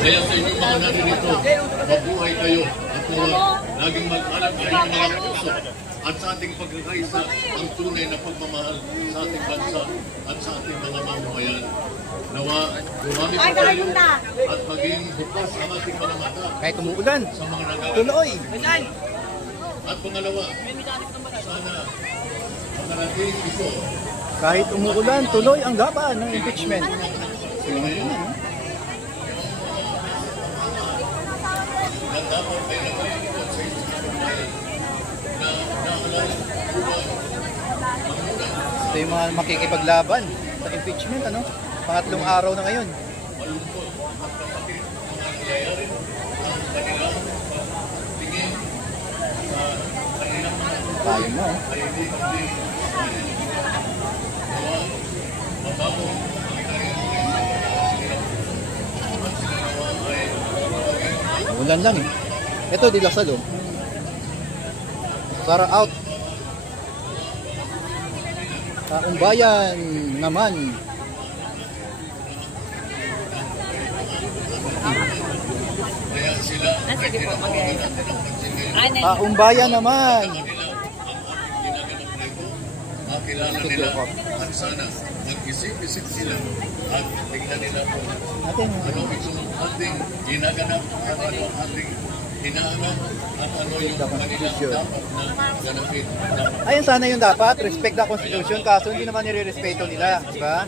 Kaya sa inyong mga naririto, mabuhay kayo at laging mag-anak kayo ng mga puso at sa ating pagkakaisa ang tunay na pagmamahal sa ating bansa at sa ating mga mamamayan. Nawa, gumamit po tayo at maging bukas ang ating mga mata kahit umuulan, sa mga nagawa. tuloy. At pangalawa, sana makarating ito. Kahit umuulan, tuloy ang laban ng impeachment. Dapat ay nakalilipot sa isang bayan na naalala Ito yung mga makikipaglaban sa impeachment, ano? Pangatlong araw na ngayon. malungkot at kapatid ang nangyayari ang kanilang tingin sa kanilang mga Tayo mo. ay hindi nawa mabago ang kanilang at sila nawa ay Ulan lang eh. Ito, di Lasal oh. Sara out. Taong bayan naman. kaya sila Sige po, Taong bayan naman. makilala nila at sana mag-isip-isip sila at tingnan nila kung Atin. ano itong ating ginaganap at ano ang ating hinahanap at ano yung kanilang dapat na ganapin. Ayun sana yung dapat, respect the constitution, kaso hindi naman nire-respeto nila, di ba?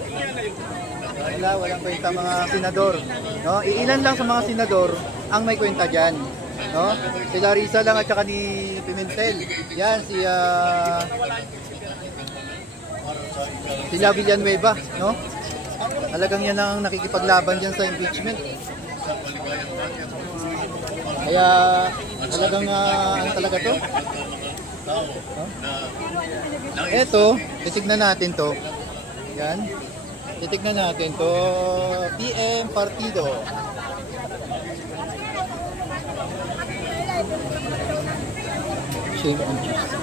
Walang kwenta mga senador, no? Iilan lang sa mga senador ang may kwenta diyan, no? Si Larissa lang at saka ni Pimentel. Yan sila Villanueva, no? Talagang yan ang nakikipaglaban diyan sa impeachment. Kaya talagang ano talaga to? Ito, titignan natin to. Yan. Titignan natin to. PM Partido. Shame on justice.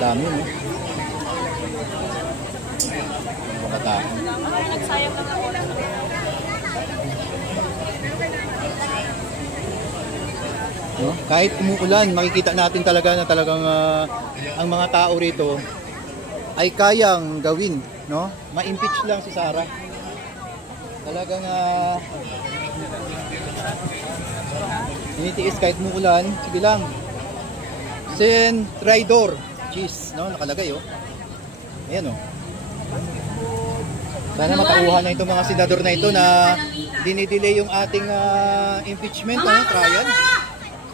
Dami, no? Mga tao. Nagsayang lang ako. No? Kahit umuulan, makikita natin talaga na talagang ang mga tao rito ay kayang gawin, no? Ma-impeach lang si Sara. Talagang initiis kahit umuulan, sige lang. Sen Traidor, cheese, no? Nakalagay oh. Ayan oh. Sana matauhan na itong mga senador na ito na dinidelay yung ating impeachment, trial.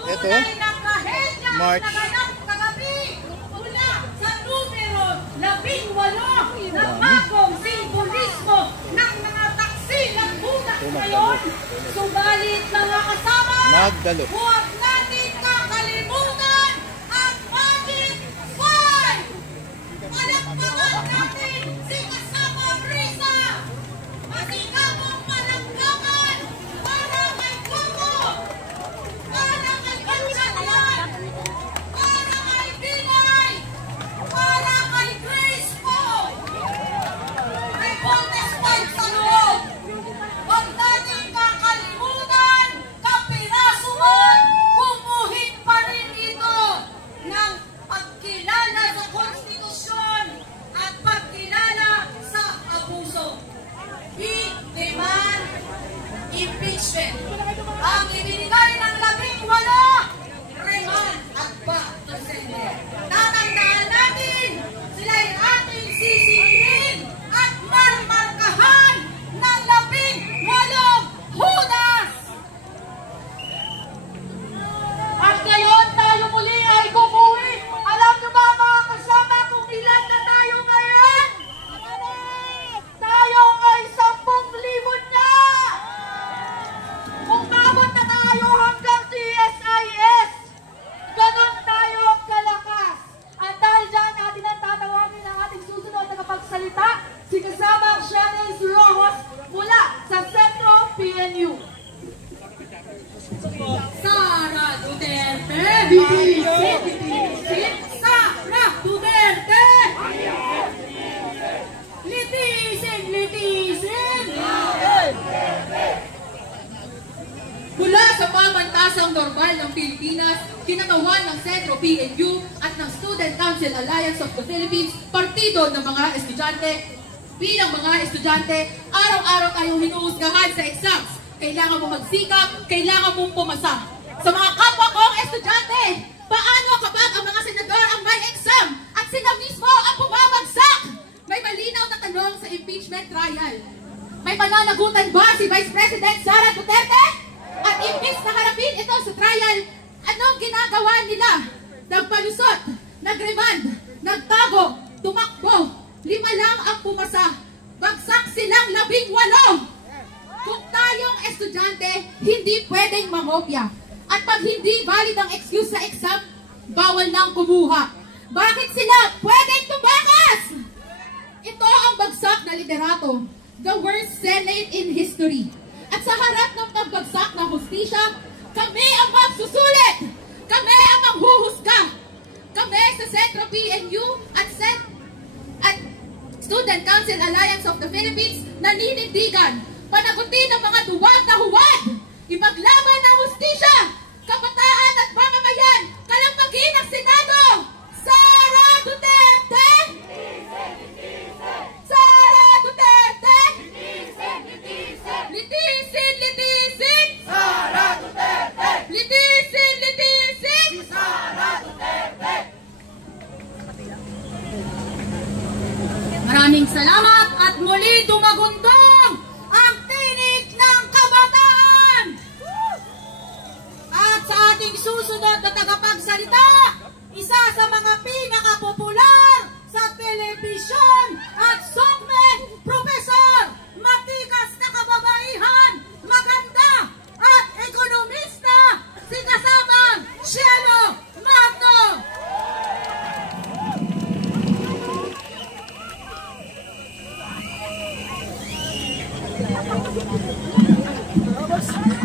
Ito, March. Mula sa numero 18 na bagong simbolismo ng mga taksi ng budak ngayon. Subalit mga kasama, Magdalo. huwag natin kakalimutan ang Magic 5! Palakpakan natin si kasama Risa! Masigabong palakpakan para kay Coco! Para kay Gonzalo! Para kay Binay! Para kay Grace po! May Voltes 5 sa loob! Huwag natin kakalimutan, kapirasuhan, bumuhin pa rin ito ng pagkilala sa konstitusyon at pagkilala sa abuso. We demand impeachment. Ang ibinigay ng 18, remand at back to sender. Tatandaan natin, sila'y ating sisingin at marmarkahan ng 18 Judas! At ngayon tayo muli ay kumuwi. Alam niyo ba mga kasama kung ilan na tayo ngayon? Tayo ay 10,000 na! Kung abot na tayo pag-asang normal ng Pilipinas, kinatawan ng Sentro PNU at ng Student Council Alliance of the Philippines, partido ng mga estudyante. Bilang mga estudyante, araw-araw tayong hinuhusgahan sa exams. Kailangan mo magsikap, kailangan mong pumasa. Sa mga kapwa kong estudyante, paano kapag ang mga senador ang may exam at sila mismo ang bumabagsak? May malinaw na tanong sa impeachment trial. May pananagutan ba si Vice President Sara Duterte? At imbis na harapin ito sa trial, anong ginagawa nila? Nagpalusot, nagremand, nagtago, tumakbo. 5 lang ang pumasa. Bagsak silang 18. Kung tayong estudyante, hindi pwedeng mangopya. At pag hindi valid ang excuse sa exam, bawal nang kumuha. Bakit sila pwedeng tumakas? Ito ang bagsak na liderato, the worst Senate in history. At sa harap ng pagbagsak ng hustisya, kami ang magsusulit! Kami ang manghuhusga! Kami sa Sentro PNU at Student Council Alliance of the Philippines naninindigan, panagutin ang mga duwag na huwad, ipaglaban ng hustisya, kabataan at mamamayan, kalampagin ng Senado! Sara Duterte! Sara Duterte! Litisin, litisin! Sara Duterte! Litisin, litisin! Sara Duterte! Maraming salamat at muli dumagundong ang tinig ng kabataan! At sa ating susunod na tagapagsalita, isa sa mga pinakapopular sa telebisyon at sokmen, Profesor, matikas na kababaihan, maganda at ekonomista, si kasamang Cielo Magno!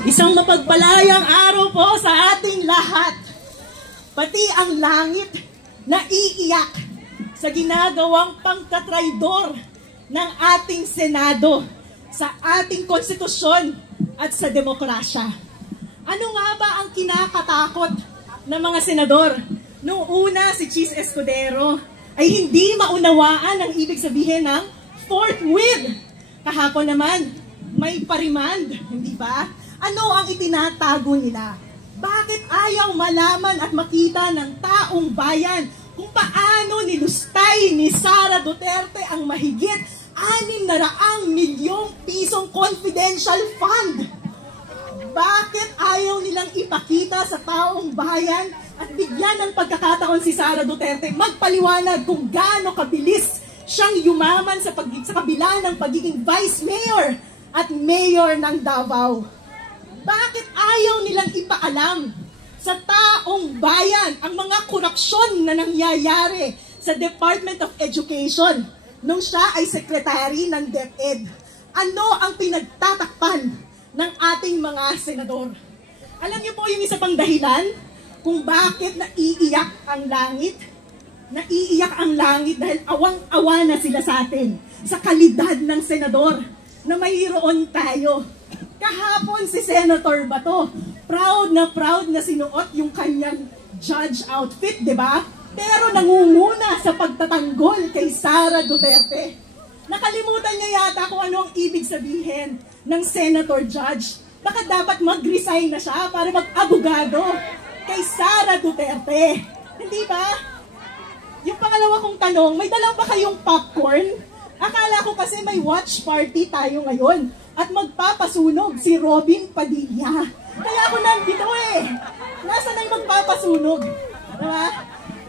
Isang mapagpalayang araw po sa ating lahat. Pati ang langit na iiyak sa ginagawang pangkatraidor ng ating Senado sa ating konstitusyon at sa demokrasya. Ano nga ba ang kinakatakot ng mga senador? Noong una, si Chis Escudero ay hindi maunawaan ang ibig sabihin ng forthwith. Kahapon naman, may parimand, hindi ba? Ano ang itinatago nila? Bakit ayaw malaman at makita ng taong bayan kung paano nilustay ni Sara Duterte ang mahigit 600 milyong pisong confidential fund? Bakit ayaw nilang ipakita sa taong bayan at bigyan ng pagkakataon si Sara Duterte magpaliwanag kung gaano kabilis siyang yumaman sa kabila ng pagiging vice mayor at mayor ng Davao? Bakit ayaw nilang ipaalam sa taong bayan ang mga korupsyon na nangyayari sa Department of Education nung siya ay secretary ng DepEd? Ano ang pinagtatakpan ng ating mga senador? Alam niyo po yung isa pang dahilan kung bakit naiiyak ang langit? Naiiyak ang langit dahil awang-awa na sila sa atin, sa kalidad ng senador na mayroon tayo. Kahapon si Senator Bato, proud na sinuot yung kanyang judge outfit, di ba? Pero nangunguna sa pagtatanggol kay Sara Duterte. Nakalimutan niya yata kung ano ang ibig sabihin ng senator judge. Baka dapat mag-resign na siya para mag-abogado kay Sara Duterte. Hindi ba? Yung pangalawa kong tanong, may dala ba kayong popcorn? Akala ko kasi may watch party tayo ngayon at magpapasunog si Robin Padilla. Kaya ako nandito eh. Nasaan na yung magpapasunog? Diba?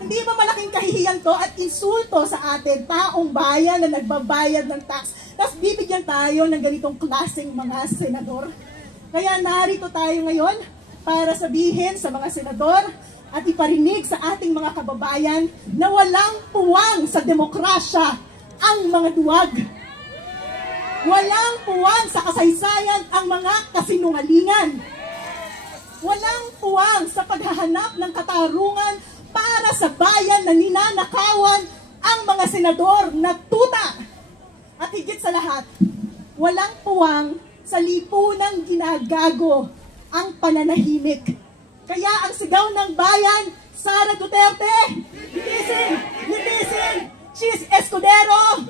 Hindi ba malaking kahihiyan to at insulto sa atin, taong bayan na nagbabayad ng tax, tapos bibigyan tayo ng ganitong klaseng mga senador? Kaya narito tayo ngayon para sabihin sa mga senador at iparinig sa ating mga kababayan na walang puwang sa demokrasya ang mga duwag. Walang puwang sa kasaysayan ang mga kasinungalingan. Walang puwang sa paghahanap ng katarungan para sa bayan na ninanakawan ang mga senador na tuta. At higit sa lahat, walang puwang sa lipunang ginagago ang pananahimik Kaya ang sigaw ng bayan, Sara Duterte, litisin, she's Escudero.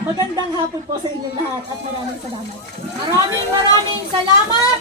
Magandang hapon po sa inyong lahat at maraming salamat. Maraming salamat.